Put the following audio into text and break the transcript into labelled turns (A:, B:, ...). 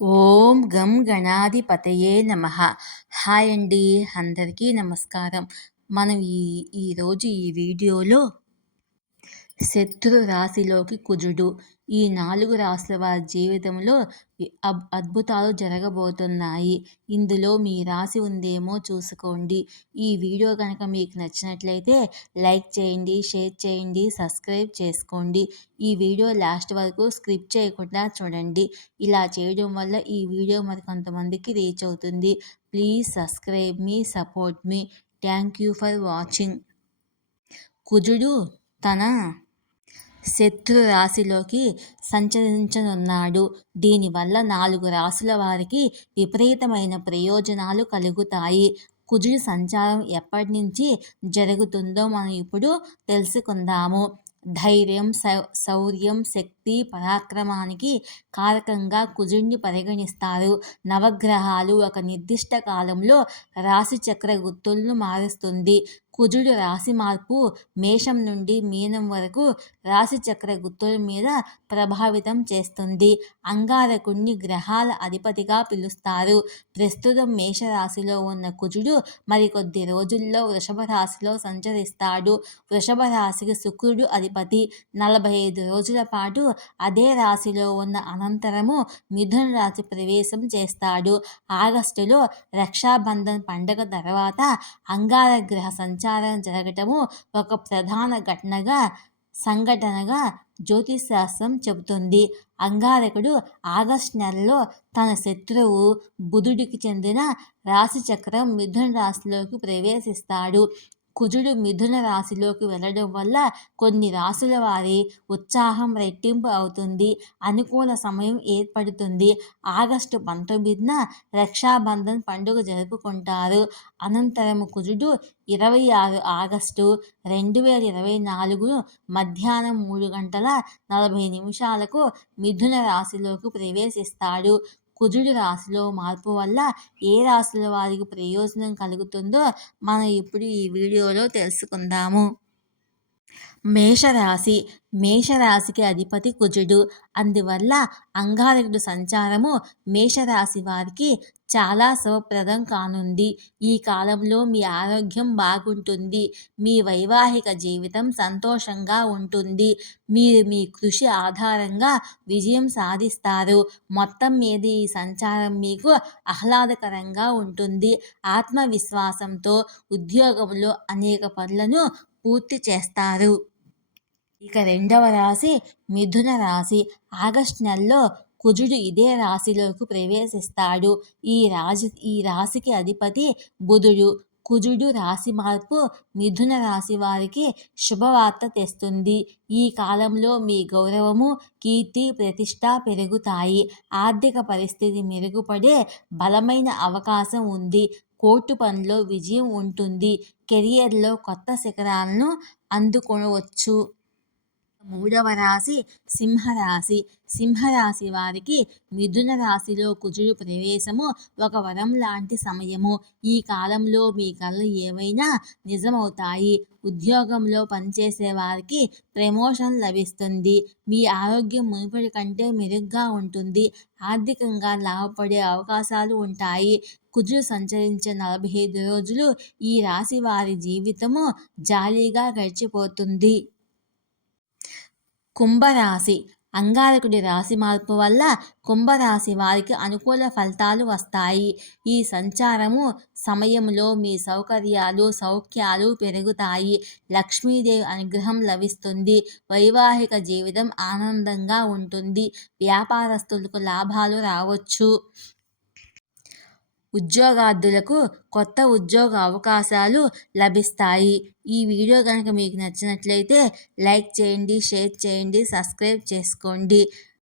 A: ఓం గం గణాధిపతయే నమ. హాయ్ అండి అందరికీ నమస్కారం. మనం ఈ ఈరోజు ఈ వీడియోలో శత్రు రాశిలోకి కుజుడు. ఈ నాలుగు రాసుల వారి జీవితంలో అద్భుతాలు జరగబోతున్నాయి. ఇందులో మీ రాశి ఉందేమో చూసుకోండి. ఈ వీడియో కనుక మీకు నచ్చినట్లయితే లైక్ చేయండి షేర్ చేయండి సబ్స్క్రైబ్ చేసుకోండి. ఈ వీడియో లాస్ట్ వరకు స్క్రిప్ట్ చేయకుండా చూడండి. ఇలా చేయడం వల్ల ఈ వీడియో మరి కొంతమందికి రీచ్ అవుతుంది. ప్లీజ్ సబ్స్క్రైబ్ మీ support me. Thank you for watching. కుజుడు తన శత్రు రాశిలోకి సంచరించనున్నాడు. దీనివల్ల నాలుగు రాశుల వారికి విపరీతమైన ప్రయోజనాలు కలుగుతాయి. కుజుడి సంచారం ఎప్పటి నుంచి జరుగుతుందో మనం ఇప్పుడు తెలుసుకుందాము. ధైర్యం శౌర్యం శక్తి పరాక్రమానికి కారకంగా కుజుడిని పరిగణిస్తారు. నవగ్రహాలు ఒక నిర్దిష్ట కాలంలో రాశిచక్ర గుర్తులను మారుస్తుంది. కుజుడు రాశి మార్పు మేషం నుండి మీనం వరకు రాశిచక్ర గుర్తుల మీద ప్రభావితం చేస్తుంది. అంగారకుణ్ణి గ్రహాల అధిపతిగా పిలుస్తారు. ప్రస్తుతం మేషరాశిలో ఉన్న కుజుడు మరికొద్ది రోజుల్లో వృషభ రాశిలో సంచరిస్తాడు. వృషభ రాశికి శుక్రుడు అధిపతి. నలభై ఐదు రోజుల పాటు అదే రాశిలో ఉన్న అనంతరము మిథున రాశి ప్రవేశం చేస్తాడు. ఆగస్టులో రక్షాబంధన్ పండగ తర్వాత అంగార గ్రహ సంచారం జరగటము ఒక ప్రధాన ఘటనగా సంఘటనగా జ్యోతిశాస్త్రం చెబుతుంది. అంగారకుడు ఆగస్ట్ నెలలో తన శత్రువు బుధుడికి చెందిన రాశిచక్రం మిథున రాశిలోకి ప్రవేశిస్తాడు. కుజుడు మిథున రాశిలోకి వెళ్ళడం వల్ల కొన్ని రాశుల వారి ఉత్సాహం రెట్టింపు అవుతుంది. అనుకూల సమయం ఏర్పడుతుంది. ఆగస్టు పంతొమ్మిదిన రక్షాబంధన్ పండుగ జరుపుకుంటారు. అనంతరం కుజుడు ఇరవై ఆరు ఆగస్టు రెండు వేల ఇరవై నాలుగు మధ్యాహ్నం మూడు గంటల నలభై నిమిషాలకు మిథున రాశిలోకి ప్రవేశిస్తాడు. కుజుడి రాశిలో మార్పు వల్ల ఏ రాశుల వారికి ప్రయోజనం కలుగుతుందో మనం ఇప్పుడు ఈ వీడియోలో తెలుసుకుందాము. మేషరాశి. మేషరాశికి అధిపతి కుజుడు. అందువల్ల అంగారకుడు సంచారము మేషరాశి వారికి చాలా శుభప్రదం కానుంది. ఈ కాలంలో మీ ఆరోగ్యం బాగుంటుంది. మీ వైవాహిక జీవితం సంతోషంగా ఉంటుంది. మీరు మీ కృషి ఆధారంగా విజయం సాధిస్తారు. మొత్తం మీద ఈ సంచారం మీకు ఆహ్లాదకరంగా ఉంటుంది. ఆత్మవిశ్వాసంతో ఉద్యోగంలో అనేక పనులను పూర్తి చేస్తారు. ఇక రెండవ రాశి మిథున రాశి. ఆగస్టు నెలలో కుజుడు ఇదే రాశిలోకి ప్రవేశిస్తాడు. ఈ రాశి ఈ రాశికి అధిపతి బుధుడు. కుజుడు రాశి మార్పు మిథున రాశి వారికి శుభవార్త తెస్తుంది. ఈ కాలంలో మీ గౌరవము కీర్తి ప్రతిష్ట పెరుగుతాయి. ఆర్థిక పరిస్థితి మెరుగుపడే బలమైన అవకాశం ఉంది. కోర్టు పనిలో విజయం ఉంటుంది. కెరియర్లో కొత్త శిఖరాలను అందుకోవచ్చు. మూడవ రాశి సింహరాశి. సింహరాశి వారికి మిథున రాశిలో కుజుడు ప్రవేశము ఒక వరం లాంటి సమయము. ఈ కాలంలో మీ కళ్ళు ఏవైనా నిజమవుతాయి. ఉద్యోగంలో పనిచేసే వారికి ప్రమోషన్ లభిస్తుంది. మీ ఆరోగ్యం మునుపటి కంటే మెరుగ్గా ఉంటుంది. ఆర్థికంగా లాభపడే అవకాశాలు ఉంటాయి. కుజుడు సంచరించే నలభై ఐదు రోజులు ఈ రాశి వారి జీవితము జాలీగా గడిచిపోతుంది. కుంభరాశి. అంగారకుడి రాశి మార్పు వల్ల కుంభరాశి వారికి అనుకూల ఫలితాలు వస్తాయి. ఈ సంచారము సమయంలో మీ సౌకర్యాలు సౌఖ్యాలు పెరుగుతాయి. లక్ష్మీదేవి అనుగ్రహం లభిస్తుంది. వైవాహిక జీవితం ఆనందంగా ఉంటుంది. వ్యాపారస్తులకు లాభాలు రావచ్చు. ఉద్యోగార్థులకు కొత్త ఉద్యోగ అవకాశాలు లభిస్తాయి. ఈ వీడియో కనుక మీకు నచ్చినట్లయితే లైక్ చేయండి షేర్ చేయండి సబ్స్క్రైబ్ చేసుకోండి.